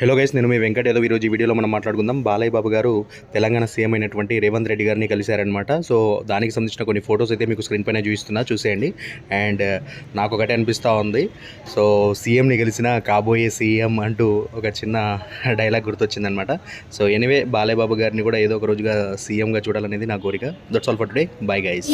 Hello guys, నేను మీ వెంకట్ యాదవ్. ఈరోజు ఈ వీడియోలో మనం మాట్లాడుకుందాం. బాలయ్య బాబు గారు తెలంగాణ సీఎం అయినటువంటి రేవంత్ రెడ్డి గారిని కలిశారనమాట. సో దానికి సంబంధించిన కొన్ని ఫొటోస్ అయితే మీకు స్క్రీన్ పైన చూపిస్తున్నా, చూసేయండి. అండ్ నాకు ఒకటే అనిపిస్తూ ఉంది. సో సీఎంని గెలిచిన కాబోయే సీఎం అంటూ ఒక చిన్న dialogue గుర్తొచ్చిందనమాట. So anyway, Balayya Babu గారిని కూడా ఏదో ఒక రోజుగా సీఎంగా చూడాలనేది నా కోరిక. That's all for today. Bye guys.